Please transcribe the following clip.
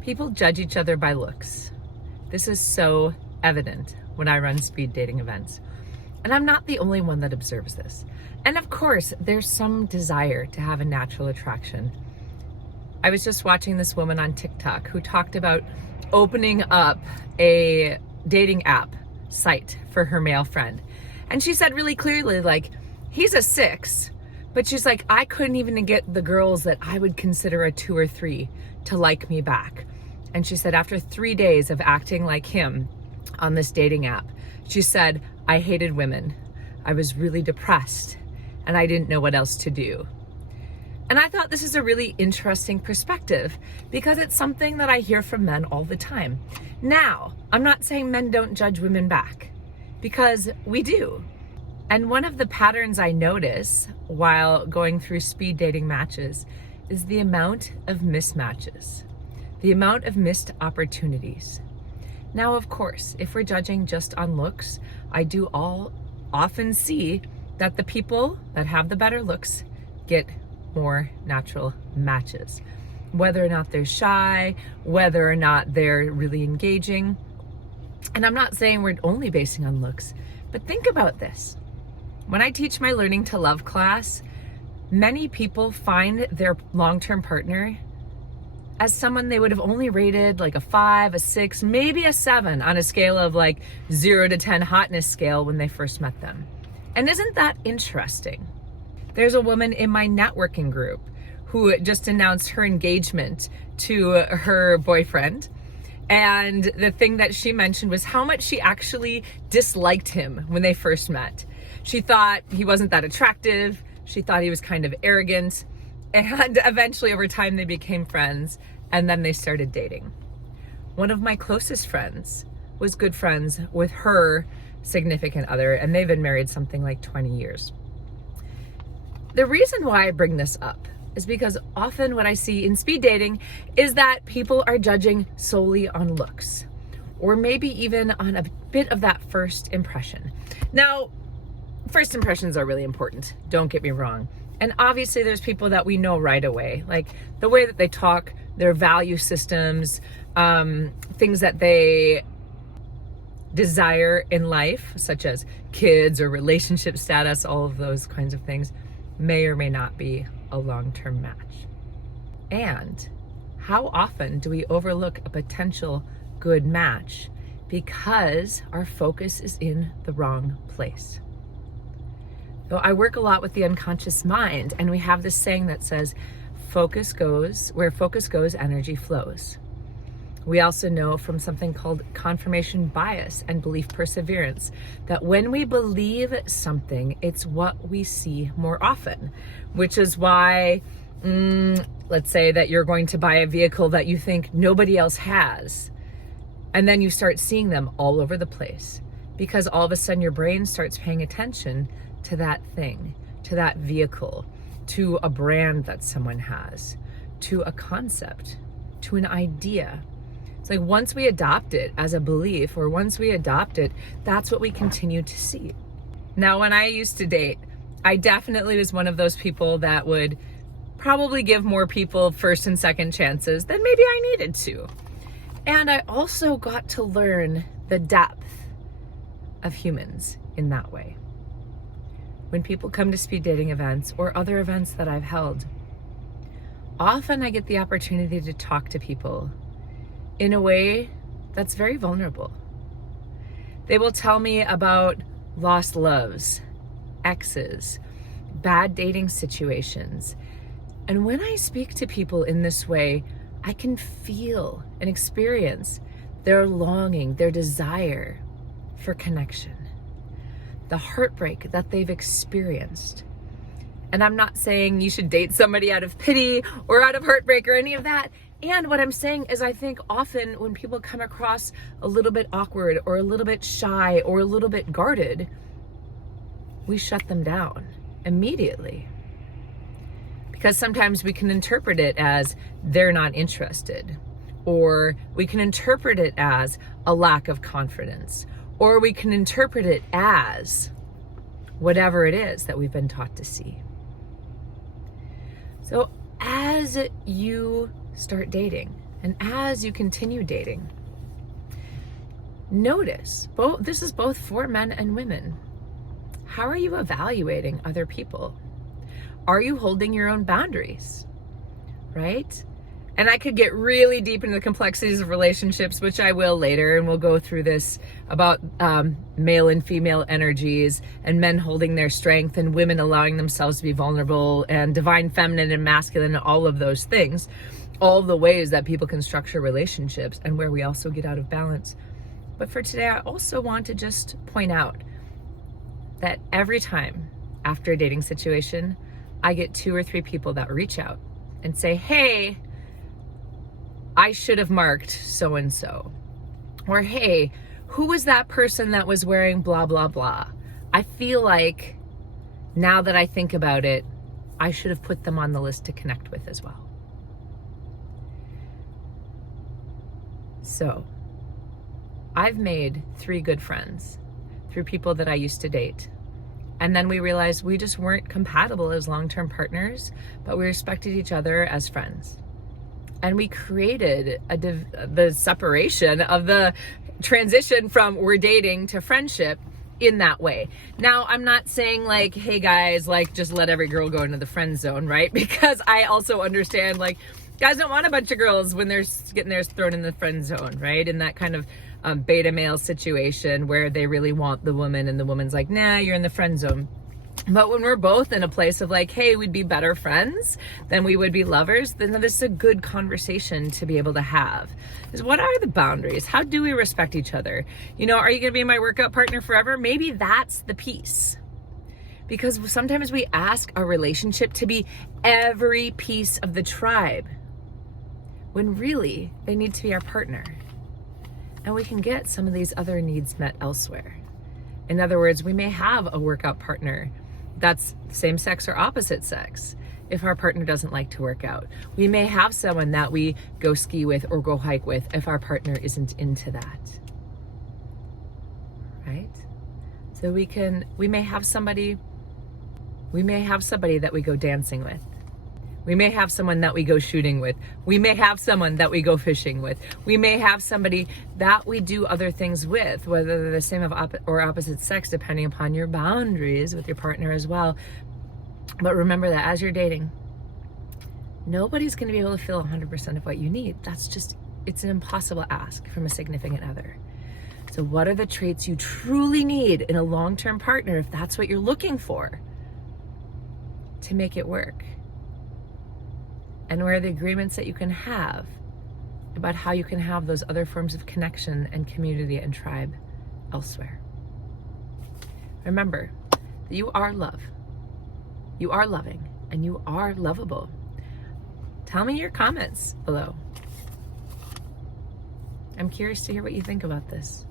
People judge each other by looks. This is so evident when I run speed dating events. And I'm not the only one that observes this. And of course, there's some desire to have a natural attraction. I was just watching this woman on TikTok who talked about opening up a dating app site for her male friend. And she said really clearly, like, he's a 6, but she's like, I couldn't even get the girls that I would consider a 2 or 3 to like me back. And she said after 3 days of acting like him on this dating app, she said, I hated women. I was really depressed and I didn't know what else to do. And I thought this is a really interesting perspective because it's something that I hear from men all the time. Now, I'm not saying men don't judge women back, because we do. And one of the patterns I notice while going through speed dating matches is the amount of mismatches, the amount of missed opportunities. Now, of course, if we're judging just on looks, I do often see that the people that have the better looks get more natural matches, whether or not they're shy, whether or not they're really engaging. And I'm not saying we're only basing on looks, but think about this. When I teach my Learning to Love class, many people find their long-term partner as someone they would have only rated like a 5, a 6, maybe a 7 on a scale of like 0 to 10 hotness scale when they first met them. And isn't that interesting? There's a woman in my networking group who just announced her engagement to her boyfriend. And the thing that she mentioned was how much she actually disliked him when they first met. She thought he wasn't that attractive. She thought he was kind of arrogant. And eventually over time they became friends and then they started dating. One of my closest friends was good friends with her significant other, and they've been married something like 20 years. The reason why I bring this up is because often what I see in speed dating is that people are judging solely on looks, or maybe even on a bit of that first impression. Now, first impressions are really important, don't get me wrong. And obviously there's people that we know right away, like the way that they talk, their value systems, things that they desire in life, such as kids or relationship status, all of those kinds of things may or may not be a long-term match. And how often do we overlook a potential good match because our focus is in the wrong place? So I work a lot with the unconscious mind, and we have this saying that says, focus goes, where focus goes, energy flows. We also know from something called confirmation bias and belief perseverance that when we believe something, it's what we see more often, which is why, let's say that you're going to buy a vehicle that you think nobody else has, and then you start seeing them all over the place because all of a sudden your brain starts paying attention to that thing, to that vehicle, to a brand that someone has, to a concept, to an idea. It's like once we adopt it as a belief, or once we adopt it, that's what we continue to see. Now, when I used to date, I definitely was one of those people that would probably give more people first and second chances than maybe I needed to. And I also got to learn the depth of humans in that way. When people come to speed dating events or other events that I've held, often I get the opportunity to talk to people in a way that's very vulnerable. They will tell me about lost loves, exes, bad dating situations. And when I speak to people in this way, I can feel and experience their longing, their desire for connection, the heartbreak that they've experienced. And I'm not saying you should date somebody out of pity or out of heartbreak or any of that. And what I'm saying is I think often when people come across a little bit awkward or a little bit shy or a little bit guarded, we shut them down immediately. Because sometimes we can interpret it as they're not interested, or we can interpret it as a lack of confidence, or we can interpret it as whatever it is that we've been taught to see. So as you start dating, And as you continue dating, notice, this is both for men and women. How are you evaluating other people? Are you holding your own boundaries? Right? And I could get really deep into the complexities of relationships, which I will later, and we'll go through this about male and female energies, and men holding their strength, and women allowing themselves to be vulnerable, and divine feminine and masculine, and all of those things, all the ways that people can structure relationships and where we also get out of balance. But for today, I also want to just point out that every time after a dating situation, I get 2 or 3 people that reach out and say, hey, I should have marked so-and-so. Or, hey, who was that person that was wearing blah, blah, blah? I feel like now that I think about it, I should have put them on the list to connect with as well. So, I've made 3 good friends through people that I used to date. And then we realized we just weren't compatible as long-term partners, but we respected each other as friends. And we created the separation of the transition from we're dating to friendship in that way. Now, I'm not saying like, hey guys, like just let every girl go into the friend zone, right? Because I also understand like guys don't want a bunch of girls when they're getting theirs thrown in the friend zone, right? In that kind of beta male situation where they really want the woman and the woman's like, nah, you're in the friend zone. But when we're both in a place of like, hey, we'd be better friends than we would be lovers, then this is a good conversation to be able to have. Is what are the boundaries? How do we respect each other? You know, are you going to be my workout partner forever? Maybe that's the piece. Because sometimes we ask a relationship to be every piece of the tribe, when really they need to be our partner. And we can get some of these other needs met elsewhere. In other words, we may have a workout partner that's same sex or opposite sex if our partner doesn't like to work out. We may have someone that we go ski with or go hike with if our partner isn't into that. Right? So we may have somebody that we go dancing with. We may have someone that we go shooting with. We may have someone that we go fishing with. We may have somebody that we do other things with, whether they're the same or opposite sex, depending upon your boundaries with your partner as well. But remember that as you're dating, nobody's going to be able to fill 100% of what you need. It's an impossible ask from a significant other. So what are the traits you truly need in a long-term partner, if that's what you're looking for, to make it work? And where are the agreements that you can have about how you can have those other forms of connection and community and tribe elsewhere? Remember that you are love, you are loving, and you are lovable. Tell me your comments below. I'm curious to hear what you think about this.